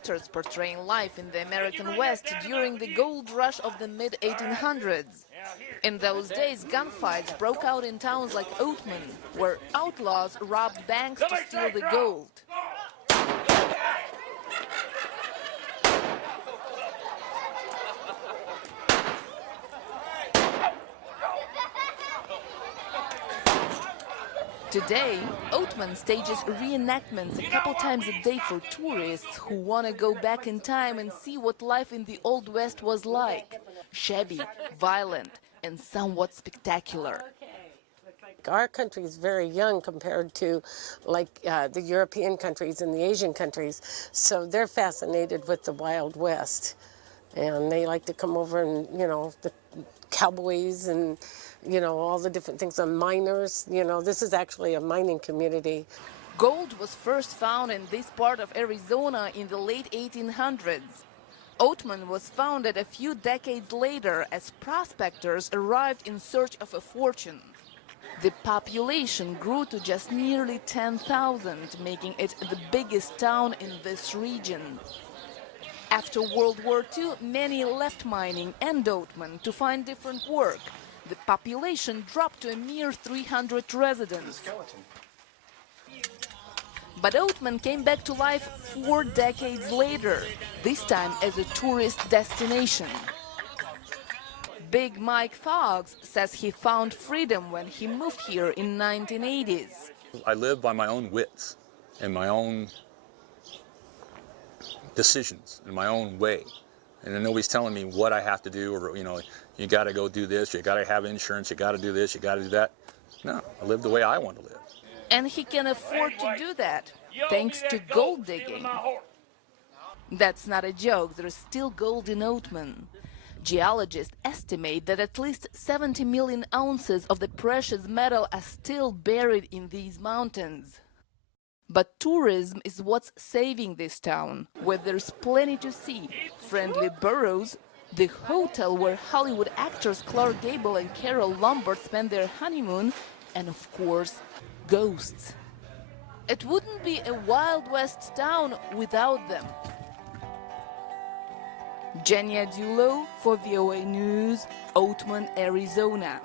actors portraying life in the American West during the gold rush of the mid-1800s. In those days, gunfights broke out in towns like Oatman, where outlaws robbed banks to steal the gold. Today, Oatman stages reenactments a couple times a day for tourists who want to go back in time and see what life in the Old West was like. Shabby, violent, and somewhat spectacular. Our country is very young compared to the European countries and the Asian countries, so they're fascinated with the Wild West. And they like to come over and, the cowboys and, all the different things, the miners. This is actually a mining community. Gold was first found in this part of Arizona in the late 1800s. Oatman was founded a few decades later as prospectors arrived in search of a fortune. The population grew to just nearly 10,000, making it the biggest town in this region. After World War II, many left mining and Oatman to find different work. The population dropped to a mere 300 residents. But Oatman came back to life 4 decades later, this time as a tourist destination. Big Mike Fox says he found freedom when he moved here in 1980s. I live by my own wits and my own decisions in my own way. And then nobody's telling me what I have to do, or, you got to go do this, you got to have insurance, you got to do this, you got to do that. No, I live the way I want to live. And he can afford to do that, thanks to gold digging. That's not a joke, there's still gold in Oatman. Geologists estimate that at least 70 million ounces of the precious metal are still buried in these mountains. But tourism is what's saving this town, where there's plenty to see. Friendly Burros, the hotel where Hollywood actors Clark Gable and Carole Lombard spent their honeymoon, and of course, ghosts. It wouldn't be a Wild West town without them. Genia Dulo for VOA News, Oatman, Arizona.